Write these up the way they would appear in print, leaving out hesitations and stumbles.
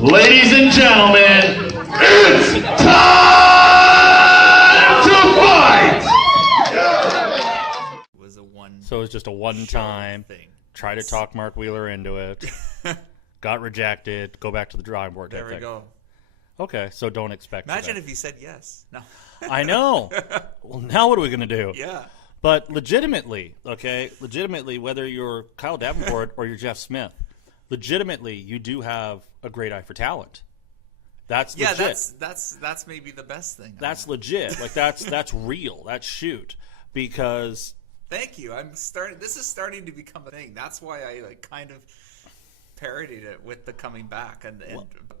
Ladies and gentlemen, it's time to fight! So it was just a one-time thing. Try to talk Mark Wheeler into it. Got rejected. Go back to the drawing board. There we go. Okay, so don't expect. Imagine if he said yes. No. I know. Well, now what are we going to do? Yeah. But legitimately, whether you're Kyle Davenport or you're Jeff Smith, legitimately, you do have a great eye for talent. That's legit. That's maybe the best thing. That's legit. Like that's real. That's shoot. Because thank you. This is starting to become a thing. That's why I kind of parodied it with the coming back and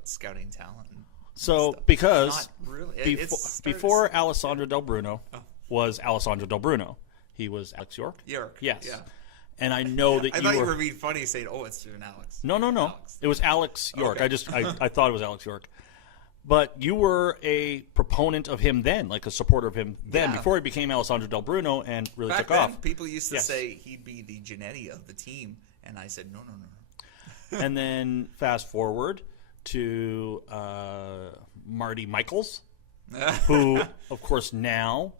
scouting talent. So because not really. Before Alessandro Del Bruno was Alessandro Del Bruno, he was Alex York. York. Yes. Yeah. And I know that I thought you were being funny saying, "Oh, it's an Alex." No. Alex. It was Alex York. Okay. I thought it was Alex York. But you were a proponent of him then, like a supporter of him then, before he became Alessandro Del Bruno and really Back took then, off. People used to say he'd be the Genetti of the team, and I said, no. And then fast forward to Marty Michaels, who, of course, now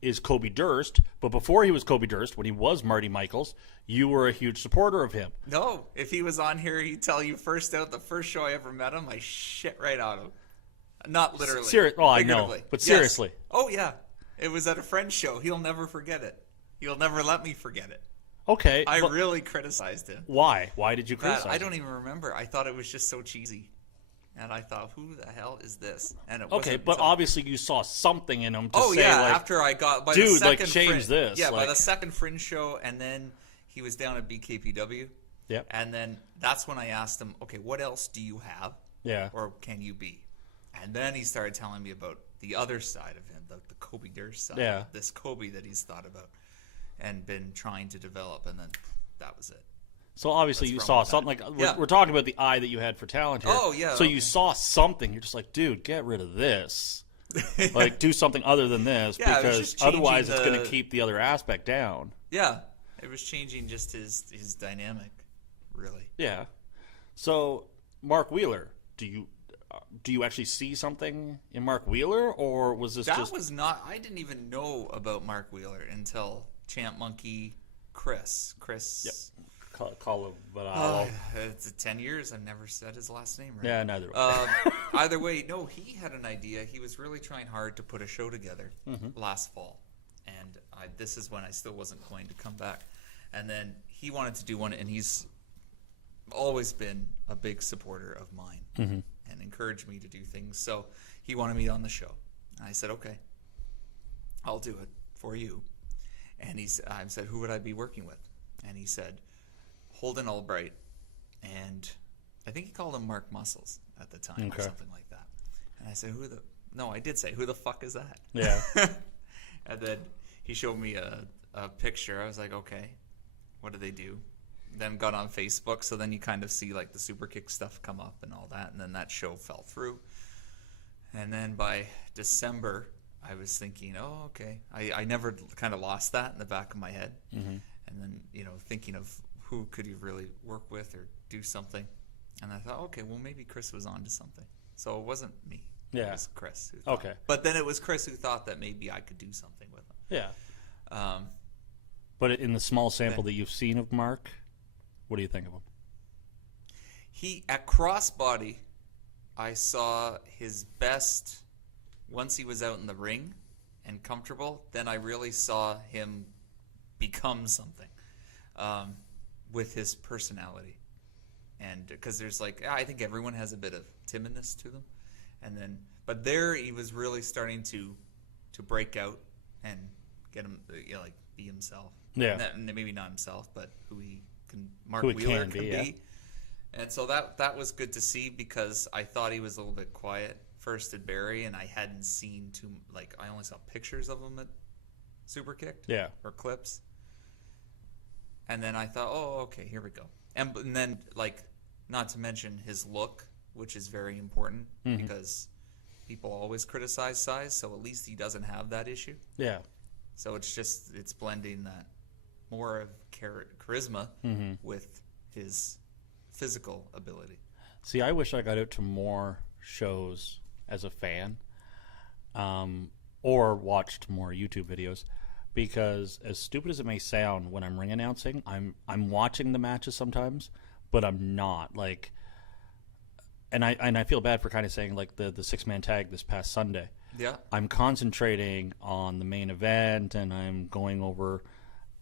is Kobe Durst. But before he was Kobe Durst, when he was Marty Michaels, you were a huge supporter of him. No, if he was on here, he'd tell you the first show I ever met him, I shit right out of him. Not literally. I know, but seriously. Yes. Oh, yeah. It was at a friend's show. He'll never forget it. He'll never let me forget it. Okay. I really criticized him. Why? Why did you criticize him? I don't even remember. I thought it was just so cheesy. And I thought, who the hell is this? And it okay, but obviously you saw something in him to say, after I got... By dude, the second change this. Yeah, by the second Fringe show, and then he was down at BKPW. Yep. And then that's when I asked him, okay, what else do you have? Yeah. Or can you be? And then he started telling me about the other side of him, the Kobe Durst side. Yeah. This Kobe that he's thought about and been trying to develop, and then that was it. So obviously you saw something we're talking about the eye that you had for talent here. Oh, yeah. So you saw something. You're just like, dude, get rid of this. Do something other than this because otherwise it's going to keep the other aspect down. Yeah. It was changing just his dynamic, really. Yeah. So Mark Wheeler, do you actually see something in Mark Wheeler, or was this was not... I didn't even know about Mark Wheeler until Champ Monkey Chris. Yep. Call him, it's 10 years. I've never said his last name right. Yeah, neither. Either way, no, he had an idea. He was really trying hard to put a show together last fall. And this is when I still wasn't going to come back. And then he wanted to do one, and he's always been a big supporter of mine and encouraged me to do things. So he wanted me on the show. And I said, okay, I'll do it for you. And I said, who would I be working with? And he said, Holden Albright, and I think he called him Mark Muscles at the time or something like that. And I said, I did say, who the fuck is that? Yeah. And then he showed me a picture. I was like, okay, what do they do? Then got on Facebook, so then you kind of see the Super Kick stuff come up and all that, and then that show fell through. And then by December, I was thinking, oh, okay. I never kind of lost that in the back of my head. And then, thinking of who could you really work with or do something. And I thought, okay, well, maybe Chris was on to something. So it wasn't me. Yeah. It was Chris who thought. Okay. But then it was Chris who thought that maybe I could do something with him. Yeah. But in the small sample that you've seen of Mark, what do you think of him? At Crossbody, I saw his best once he was out in the ring and comfortable. Then I really saw him become something. With his personality, and because there's I think everyone has a bit of timidness to them, but there he was really starting to break out and get him be himself. Yeah, maybe not himself, but Mark Wheeler can be. And so that was good to see because I thought he was a little bit quiet first at Barrie, and I hadn't seen I only saw pictures of him at Super Kicked, or clips. And then I thought, oh, okay, here we go. And then, not to mention his look, which is very important because people always criticize size, so at least he doesn't have that issue. Yeah. So it's blending that more of charisma with his physical ability. See, I wish I got out to more shows as a fan, or watched more YouTube videos, because as stupid as it may sound, when I'm ring announcing, I'm watching the matches sometimes, but I'm not like. And I feel bad for kind of saying like the 6-man tag this past Sunday. Yeah. I'm concentrating on the main event, and I'm going over.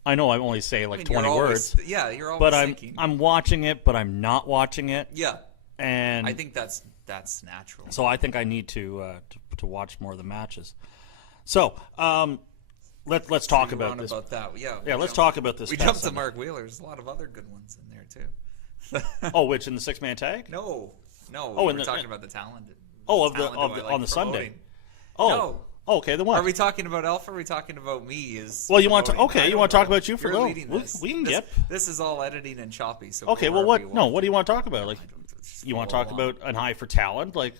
I know I only say like 20 words. Yeah, you're always but thinking. I'm watching it, but I'm not watching it. Yeah. And I think that's natural. so I think I need to watch more of the matches. So let's talk about this. About that. Yeah, let's talk about this. We past jumped to Sunday. Mark Wheeler. There's a lot of other good ones in there too. Oh, which in the 6-man tag? No. Oh, we were talking about the talent. Oh, On the Sunday. Oh, no. Okay. Then what? Are we talking about Alpha? Or are we talking about me? Well, you want to? Okay, you want to talk about you for a You're little? leading this. We can get. This is all editing and choppy. So Okay. go Well, wherever what? you No. want. What do you want to talk about? Like, Just you want to go talk along. about an eye for talent? Like,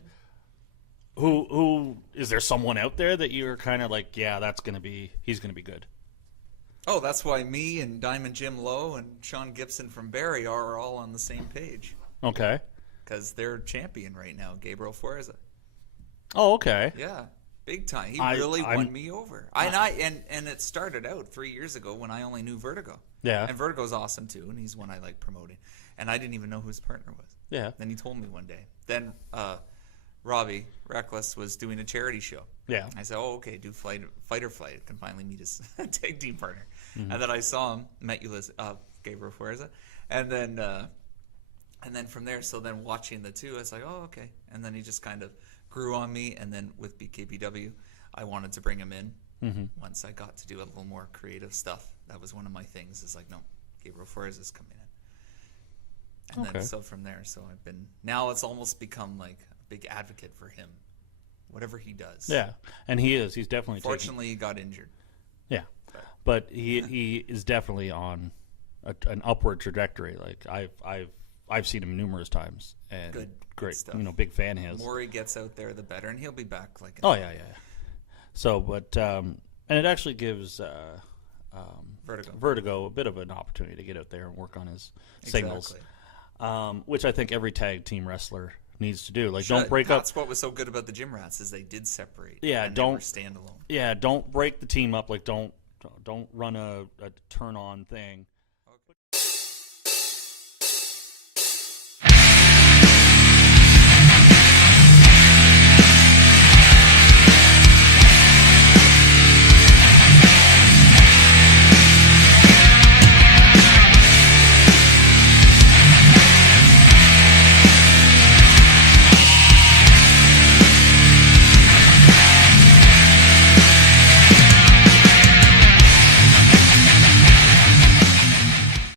who is there? Someone out there that you're kind of like, yeah, he's gonna be good. Oh, that's why me and Diamond Jim Lowe and Sean Gibson from Barrie are all on the same page. Okay. Because they're champion right now, Gabriel Forza. Oh, okay. Yeah, big time. He I'm- really won me over. And it started out 3 years ago when I only knew Vertigo. Yeah. And Vertigo's awesome too, and he's one I like promoting. And I didn't even know who his partner was. Yeah. Then he told me one day. Then Robbie Reckless was doing a charity show. Yeah. I said, "Oh, okay, do fight or flight. I can finally meet his tag team partner." Mm-hmm. And then I saw him, met Gabriel Fuerza, and then from there, so then watching the two, I was like, "Oh, okay." And then he just kind of grew on me. And then with BKPW, I wanted to bring him in. Mm-hmm. Once I got to do a little more creative stuff, that was one of my things. Is like, no, Gabriel Fuerza is coming in. And Okay. then so from there, so I've been now it's almost become like a big advocate for him, whatever he does. Yeah, and he's definitely Fortunately, he got injured. Yeah, but he is definitely on an upward trajectory. Like I've seen him numerous times, and Good great, stuff. big fan he The is. more he gets out there, the better, and he'll be back. Like Oh yeah. So, but and it actually gives Vertigo a bit of an opportunity to get out there and work on his signals, which I think every tag team wrestler needs to do. Like, don't break up. That's what was so good about the Gym Rats is they did separate. Yeah, and don't they were standalone. Yeah, don't break the team up. Like, don't run a turn on thing